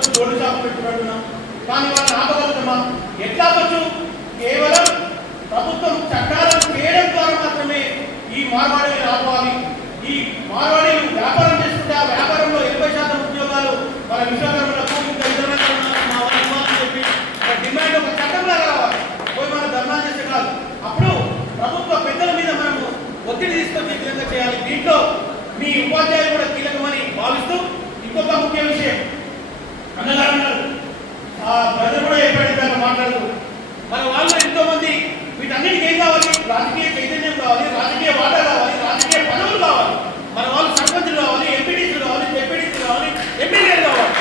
వచ్చి road shop పెట్టుకుంటున్నాం కానీ వాళ్ళని ఆపగలుగుతామా? ఎట్లా అవ్వచ్చు? కేవలం ప్రభుత్వం చట్టాలను చేయడం ద్వారా మాత్రమే ఈ మార్వాడీలు ఆపాలి. ఈ మార్వాడీలు వ్యాపారం చేసుకుంటే ఆ వ్యాపారంలో ఎనభై శాతం ఉద్యోగాలు మన విశ్వకర్మలకు ఇంకా ఇతరులకు చెప్పి డిమాండ్ ఒక చట్టంలో రావాలి. పోయి మనం ధర్నాలు చేసే కాదు. అప్పుడు ప్రభుత్వ పెద్దల మీద మనము ఒత్తిడి తీసుకొని విధంగా చేయాలి. దీంట్లో మీ ఉపాధ్యాయులు కూడా కీలకమని ఆ ప్రజలు కూడా చెప్పాడు ఇందాక మాట్లాడుతూ మన వాళ్ళు ఎంతో మంది వీటన్నిటికీ ఏం కావాలి? రాజకీయ చైతన్యం కావాలి రాజకీయ వాటా కావాలి రాజకీయ పనులు కావాలి. మన వాళ్ళు సర్పంచులు కావాలి ఎంపీటీసీలు కావాలి జెడ్పీటీసీలు కావాలి ఎమ్మెల్యేలు కావాలి.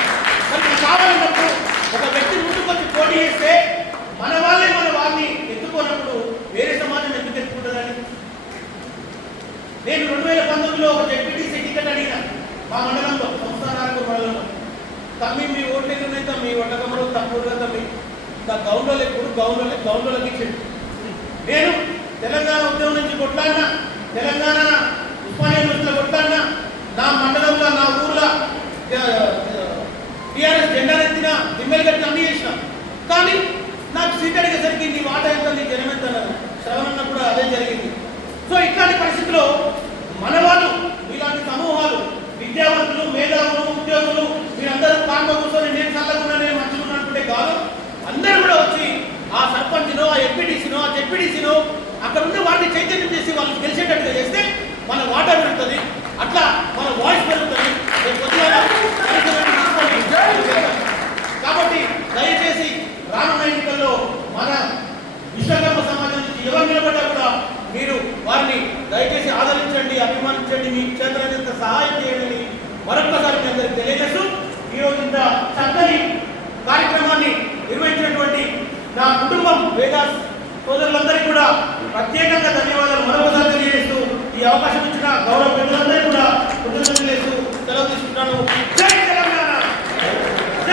మనకి కావాలన్నప్పుడు ఒక వ్యక్తి ముందుకొచ్చి పోటీ చేస్తే మన వాళ్ళే మన వాళ్ళని ఎత్తుకోనప్పుడు వేరే సమాజం ఎందుకు ఎత్తుకుంటుందని? నేను రెండు వేల పంతొమ్మిదిలో ఒక జెడ్పీటీసీ టికెట్ అడిగిన మా మండలంలో సంస్థానాలకు మండలంలో తమ్మి మీ ఓట్లు ఎన్ని ఉన్నాయి తమ్మి వంటకంలో తమ్మి ఇంకా గౌన్లో ఎప్పుడు గౌన్లో గౌన్లోకి ఇచ్చింది నేను తెలంగాణ ఉద్యమం నుంచి కొట్లాడినా తెలంగాణ ఉస్మానియా నుంచి కొట్లాడినా నా మండలంలో నా ఊర్లో టీఆర్ఎస్ జెండా ఎత్తిన దిమ్మెలు కట్టి అన్ని చేసిన. కానీ నాకు సీట్ అడిగేసరికి నీ వాట ఎంత నీ జనం ఎంత కూడా అదే జరిగింది. సో ఇట్లాంటి పరిస్థితిలో చేసి వాళ్ళు గెలిచేటట్టుగా చేస్తే మన వాటా పెరుగుతుంది అట్లా మన వాయిస్ పెరుగుతుంది. కాబట్టి దయచేసి రానున్న ఎన్నికల్లో మన విశ్వకర్మ సమాజం నుంచి ఎవరు నిలబడ్డా కూడా మీరు వారిని దయచేసి ఆదరించండి అభిమానించండి మీ చేతనంత సహాయం చేయండి మరొక్కసారి మీ అందరికి తెలియజేస్తూ ఈరోజు ఇంత చక్కని కార్యక్రమాన్ని నిర్వహించినటువంటి నా కుటుంబం వేదాస్ సోదరులందరికీ కూడా